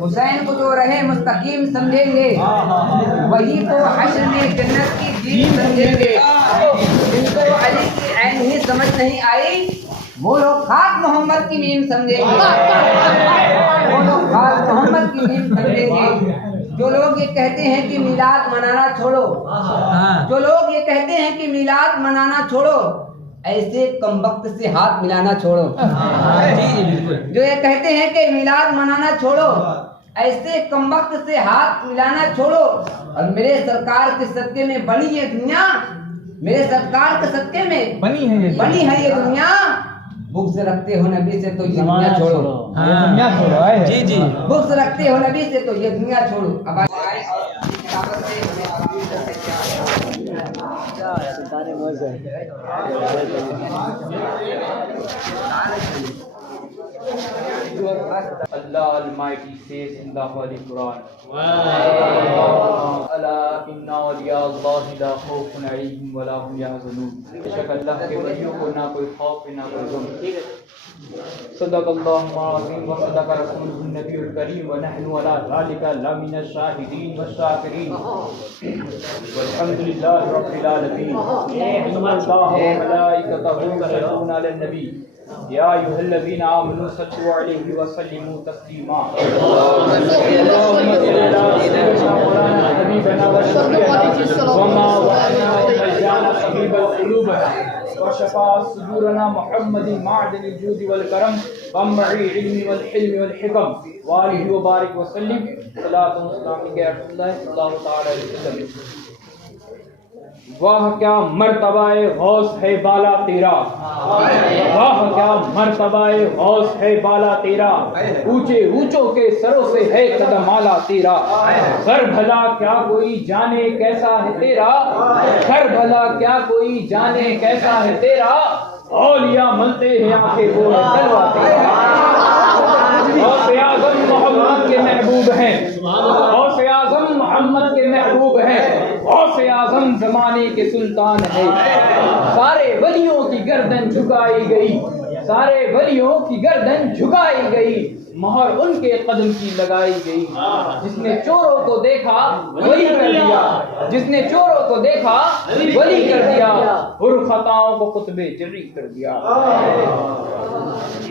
حسین کو جو رہے مستقیم سمجھیں گے وہی تو حشر میں جنت کی دین سمجھیں گے. جن کو علی کی عین ہی سمجھ نہیں آئی وہ لوگ خاک محمد کی میم سمجھیں گے. وہ لوگ خاک محمد کی میم سمجھیں گے. جو لوگ یہ کہتے ہیں کہ میلاد منانا چھوڑو، جو لوگ یہ کہتے ہیں کہ میلاد منانا چھوڑو، ایسے کم وقت سے ہاتھ ملانا چھوڑو. جو یہ کہتے ہیں کہ میلاد منانا چھوڑو، ایسے کم وقت سے ہاتھ ملانا چھوڑو. اور میرے سرکار کے صدقے میں بنی یہ دنیا، میرے سرکار کے صدقے میں بنی ہے یہ دنیا. بغض رکھتے ہو نبی سے تو یہ دنیا چھوڑو. جی جی بغض رکھتے ہو نبی سے تو یہ دنیا چھوڑو. اب Allah Almighty says in the Holy Quran, Ala inna awliya Allahi la khawfun alayhim wa la hum yahzanun. Beshak Allah ke waliyon ko na koi khawf na koi gham. صدق اللہ العظیم و صدق رسولہ النبی الکریم و نحن علی ذلک لمن الشاہدین والشاکرین والحمد للہ رب العالمین. ان اللہ و ملائکتہ یصلون علی النبی یا ایھا الذین آمنوا صلوا علیہ وسلموا تسلیما. اللهم صل علی سیدنا مولانا حبیبنا و شفیعنا وما وعدنا وجعلنا حبیب قلوبنا وشفاء صدورنا محمد معدن الجود والکرم ومنبع العلم والحلم والحکم وآلہ وبارک وسلم. صلاۃ و سلام علیہ رسول اللہ صلی اللہ تعالی علیہ وسلم. واہ کیا مرتبہ غوث ہے بالا تیرا، واہ کیا مرتبہ غوث ہے بالا تیرا. اونچے اونچوں کے سروں سے ہے قدم اعلیٰ تیرا. سر بھلا کیا کوئی جانے کیسا ہے تیرا، سر بھلا کیا کوئی جانے کیسا ہے تیرا. اولیاء ملتے ہیں آنکھیں وہ تلوا تیرا. غوث اعظم محمد کے محبوب ہیں، غوث اعظم محمد کے محبوب ہیں، غوث اعظم زمانے کے سلطان ہیں. سارے ولیوں کی گردن جھکائی گئی، سارے ولیوں کی گردن جھکائی گئی، مہر ان کے قدم کی لگائی گئی. جس نے چوروں کو دیکھا ولی کر دیا، جس نے چوروں کو دیکھا ولی کر دیا، اور خطاؤں کو قطب جری کر دیا.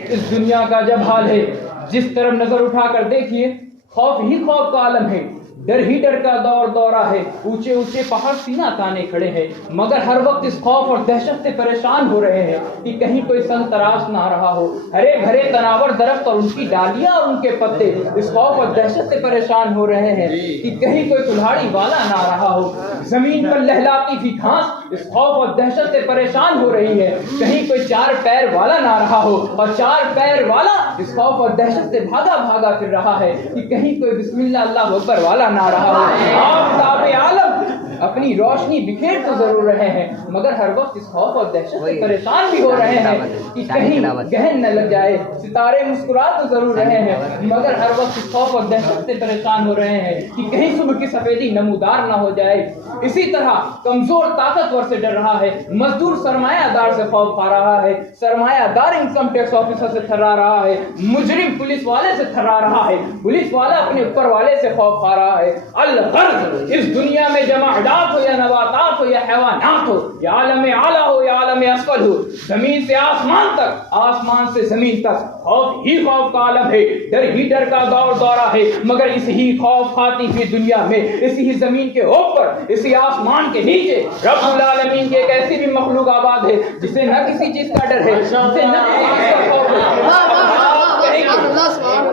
اس دنیا کا جب حال ہے جس طرف نظر اٹھا کر دیکھیے خوف ہی خوف کا عالم ہے، ڈر ہی ڈر کا دور دورہ ہے. اونچے اونچے پہاڑ سینہ تانے کھڑے ہیں، مگر ہر وقت اس خوف اور دہشت سے پریشان ہو رہے ہیں کہ کہیں کوئی سنگ تراش نہ رہا ہو. ہرے بھرے تناور درخت اور ان کی ڈالیاں اور ان کے پتے اس خوف اور دہشت سے پریشان ہو رہے ہیں کہ کہیں کوئی کلہاڑی والا نہ رہا ہو. زمین پر لہلاتی تھی گھاس اس خوف اور دہشت سے پریشان ہو رہی ہے، کہیں کوئی چار پیر والا نہ رہا ہو، اور چار پیر والا اس خوف اور دہشت سے بھاگا بھاگا پھر رہا ہے کہ کہیں کوئی بسم اللہ اللہ اکبر والا نہ رہا ہو. آفتاب عالم اپنی روشنی بکھیر تو ضرور رہے ہیں، مگر ہر وقت اس خوف اور دہشت سے پریشان بھی ہو رہے ہیں کہ کہیں گہن نہ لگ جائے. ستارے مسکرا تو ضرور رہے ہیں، مگر ہر وقت اس خوف اور دہشت سے پریشان ہو رہے ہیں کہ کہیں صبح کی سفیدی نمودار نہ ہو جائے. اسی طرح کمزور طاقتور سے ڈر رہا ہے، مزدور سرمایہ دار سے خوف کھا رہا ہے، سرمایہ دار انکم ٹیکس آفیسر سے تھرا رہا ہے، مجرم پولیس والے سے تھرا رہا ہے، پولیس والا اپنے اوپر والے سے خوف کھا رہا ہے. الغرض اس دنیا میں جماعت ہو یا نباتات ہو یا حیوانات ہو یا عالم اعلیٰ ہو یا عالم اسفل ہو، زمین سے آسمان تک، آسمان سے زمین تک خوف ہی خوف کا عالم ہے، ڈر ہی ڈر کا دور دورہ ہے. مگر اس ہی خوف کھاتی ہوئی دنیا میں، اسی ہی زمین کے اوپر، اسی آسمان کے نیچے رب العالمین کی ایک ایسی بھی مخلوق آباد ہے جسے نہ کسی چیز کا ڈر ہے، جسے نہ کسی چیز کا خوف ہے.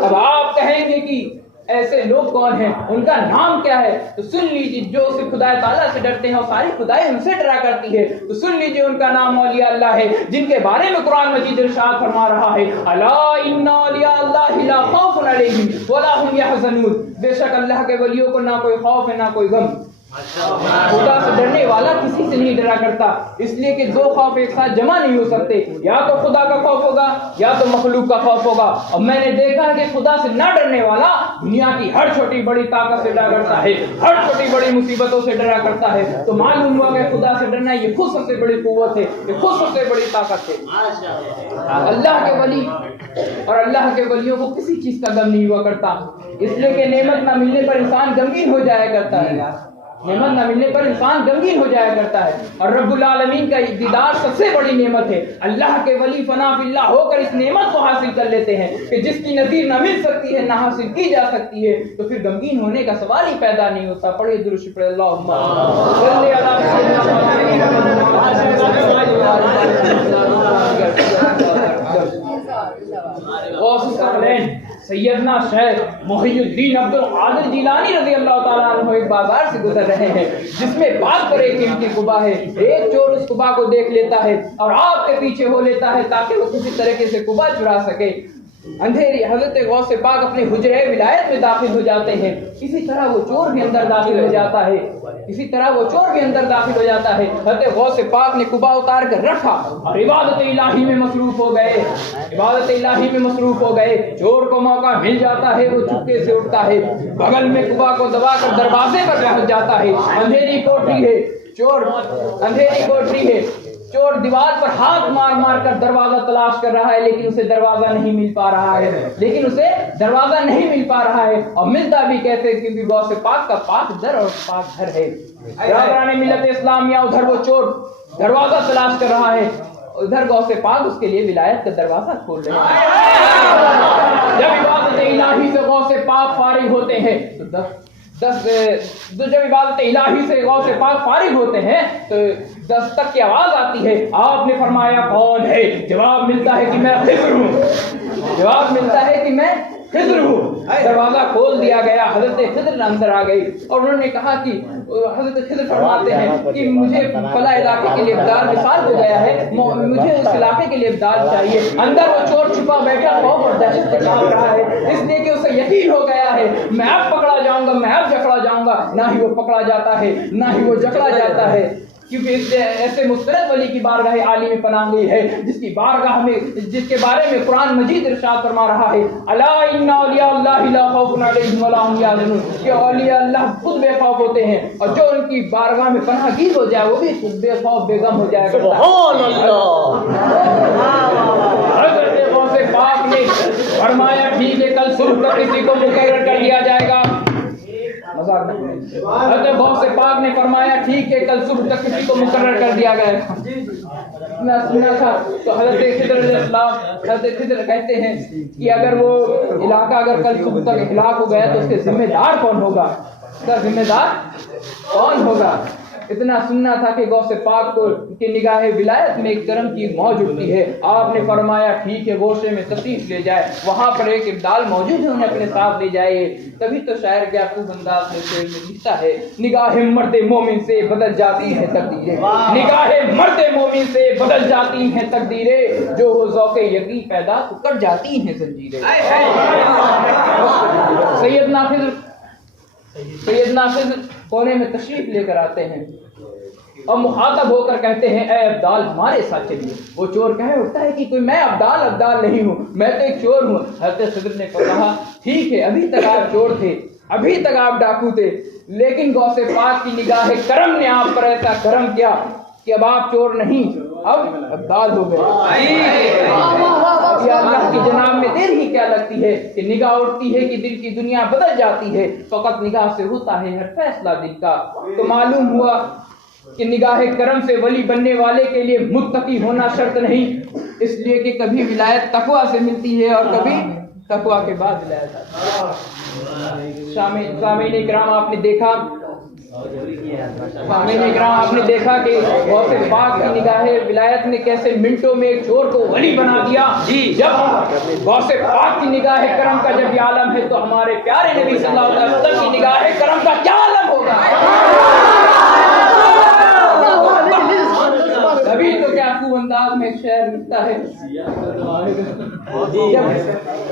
اب آپ کہیں گے کہ ایسے لوگ کون ہیں، ان کا نام کیا ہے؟ تو سن لیجیے. جو سے خدا تعالیٰ سے ڈرتے ہیں اور ساری خدائی ان سے ڈرا کرتی ہے، تو سن لیجیے ان کا نام اولیاء اللہ ہے، جن کے بارے میں قرآن مجید ارشاد فرما رہا ہے الا ان اولیاء اللہ لا خوف علیہم ولا هم یحزنون. بے شک اللہ کے ولیوں کو نہ کوئی خوف ہے نہ کوئی غم. خدا سے ڈرنے والا کسی سے نہیں ڈرا کرتا، اس لیے کہ دو خوف ایک ساتھ جمع نہیں ہو سکتے، یا تو خدا کا خوف ہوگا یا تو مخلوق کا خوف ہوگا۔ اور میں نے دیکھا ہے کہ خدا سے نہ ڈرنے والا دنیا کی ہر چھوٹی بڑی طاقت سے ڈرا کرتا ہے، ہر چھوٹی بڑی مصیبتوں سے ڈرا کرتا ہے۔ تو معلوم ہوا کہ خدا سے ڈرنا یہ خود سب سے بڑی قوت ہے، یہ خود سب سے بڑی طاقت ہے۔ اللہ کے ولی اور اللہ کے ولیوں کو کسی چیز کا غم نہیں ہوا کرتا، اس لیے کہ نعمت نہ ملنے پر انسان غمگین ہو جایا کرتا ہے، نعمت نہ ملنے پر انسان غمگین ہو جایا کرتا ہے۔ اور رب العالمین کا دیدار سب سے بڑی نعمت ہے۔ اللہ کے ولی فنا فی اللہ ہو کر اس نعمت کو حاصل کر لیتے ہیں کہ جس کی نظیر نہ مل سکتی ہے، نہ حاصل کی جا سکتی ہے، تو پھر غمگین ہونے کا سوال ہی پیدا نہیں ہوتا۔ پڑھیے درود شکر اللہم صلی غوث الثقلین سیدنا شیخ محی الدین عبد القادر جیلانی رضی اللہ تعالیٰ عنہ ایک بازار سے گزر رہے ہیں جس میں بات پر ایک قیمتی قبا ہے۔ ایک چور اس قبا کو دیکھ لیتا ہے اور آپ کے پیچھے ہو لیتا ہے تاکہ وہ کسی طریقے سے قبا چرا سکے۔ اندھیری حضرت غوث پاک اپنے حجرے ولایت میں داخل ہو جاتے ہیں، اسی طرح وہ چور بھی اندر داخل ہو جاتا ہے، اسی طرح وہ چور بھی اندر داخل ہو جاتا ہے۔ حضرت غوث پاک نے قبا اتار کر رکھا اور عبادت الہی میں مصروف ہو گئے، عبادت الہی میں مصروف ہو گئے۔ چور کو موقع مل جاتا ہے، وہ چپکے سے اٹھتا ہے، بغل میں قبا کو دبا کر دروازے پر پہنچ جاتا ہے۔ اندھیری کوٹری ہے، چور اندھیری کوٹری ہے، چور دیوار پر ہاتھ مار مار کر دروازہ تلاش کر رہا ہے لیکن اسے دروازہ نہیں مل پا رہا ہے، لیکن اسے دروازہ نہیں مل پا رہا ہے، اور ملتا بھی کیسے کیونکہ غوث پاک کا پاک در اور پاک گھر ہے۔ برادران ملت اسلامیہ ادھر وہ چور دروازہ تلاش کر رہا ہے، ادھر غوث پاک اس کے لیے ولایت کا دروازہ کھول رہے ہیں۔ جب عبادت الہی سے غوث پاک فارغ ہوتے ہیں جب عبادت الہی سے غوث پاک فارغ ہوتے ہیں تو دستک کی آواز آتی ہے۔ آپ نے فرمایا کون ہے؟ جواب ملتا ہے کہ میں خضر ہوں، جواب ملتا ہے کہ میں خضر ہوں۔ دروازہ کھول دیا گیا، حضرت خضر اندر آ گئی اور انہوں نے کہا کہ حضرت خضر فرماتے ہیں کہ مجھے فلاں علاقے کے لیے ابدال مثال ہو گیا ہے، مجھے اس علاقے کے لیے ابدال چاہیے۔ اندر وہ چور چھپا بیٹھا خوف اور دہشت سے کانپ رہا ہے، اس لیے کہ اسے یقین ہو گیا ہے میں اب پکڑا جاؤں گا، میں اب جکڑا جاؤں گا۔ نہ ہی وہ پکڑا جاتا ہے نہ ہی وہ جکڑا جاتا ہے، کیونکہ اس ایسے مسترد ولی کی بارگاہ عالی میں پناہ گئی ہے جس کی بارگاہ میں جس کے بارے میں قرآن مجید ارشاد فرما رہا ہے الا ان اولیاء اللہ لا خوف علیہم ولا هم یحزنون، کہ اولیاء اللہ خود بے خوف ہوتے ہیں اور جو ان کی بارگاہ میں پناہ گیر ہو جائے وہ بھی خود بے خوف بے غم ہو جائے گا۔ سبحان اللہ۔ حضرت غوث پاک نے فرمایا ٹھیک ہے کل صبح تک کسی کو مقرر کر دیا جائے گا۔ حضرت غوث پاک نے فرمایا ٹھیک ہے کل صبح تک کسی کو مقرر کر دیا گیا۔ میں سنا تھا تو حضرت خضر علیہ السلام حضرت خضر کہتے ہیں کہ اگر وہ علاقہ اگر کل صبح تک ہلاک ہو گیا تو اس کے ذمہ دار کون ہوگا، اس کا ذمہ دار کون ہوگا۔ اتنا سننا تھا کہ غوث پاک کو کی نگاہ ولایت میں ایک کرم کی موج اٹھتی ہے۔ آپ نے فرمایا ٹھیک ہے گوشے میں تشریف لے جائے، وہاں پر ایک ابدال موجود ہے انہیں اپنے ساتھ لے جائے۔ تبھی تو شاعر کیا خوب انداز میں شعر میں لکھتا ہے نگاہ مرد مومن سے بدل جاتی ہیں تقدیریں، نگاہ مرد مومن سے بدل جاتی ہیں تقدیریں، جو ہو ذوق یقین پیدا تو کٹ جاتی ہیں زنجیریں۔ سیدنا خضر کونے میں تشریف لے کر آتے ہیں اور مخاطب ہو کر کہتے ہیں اے ابدال ہمارے ساتھ چلیے۔ وہ چور کہے اٹھتا ہے کہ کوئی میں ابدال نہیں ہوں، میں تو ایک چور ہوں۔ حضرت خضر نے کہا ٹھیک ہے ابھی تک آپ چور تھے، ابھی تک آپ ڈاکو تھے، لیکن غوث پاک کی نگاہ کرم نے آپ پر ایسا کرم کیا کہ اب آپ چور نہیں اب ابدال ہو گئے۔ یا اللہ کی جناب میں دیر ہی کیا لگتی ہے کہ نگاہ اٹھتی ہے کہ دل کی دنیا بدل جاتی ہے، فقط نگاہ سے ہوتا ہے ہر فیصلہ دل کا۔ تو معلوم ہوا کہ نگاہ کرم سے ولی بننے والے کے لیے متقی ہونا شرط نہیں، اس لیے کہ کبھی ولایت تقویٰ سے ملتی ہے اور کبھی تقویٰ کے بعد ولایت آتی ہے۔ سامعین اکرام آپ نے دیکھا کہ غوث پاک کی نگاہ ولایت نے کیسے منٹوں میں ایک چور کو ولی بنا دیا۔ جب غوث پاک کی نگاہ کرم کا جب یہ عالم ہے تو ہمارے پیارے نبی صلی اللہ علیہ وسلم کی نگاہ کرم کا کیا عالم ہوگا۔ ابھی تو کیا خوب انداز میں شعر لکھتا ہے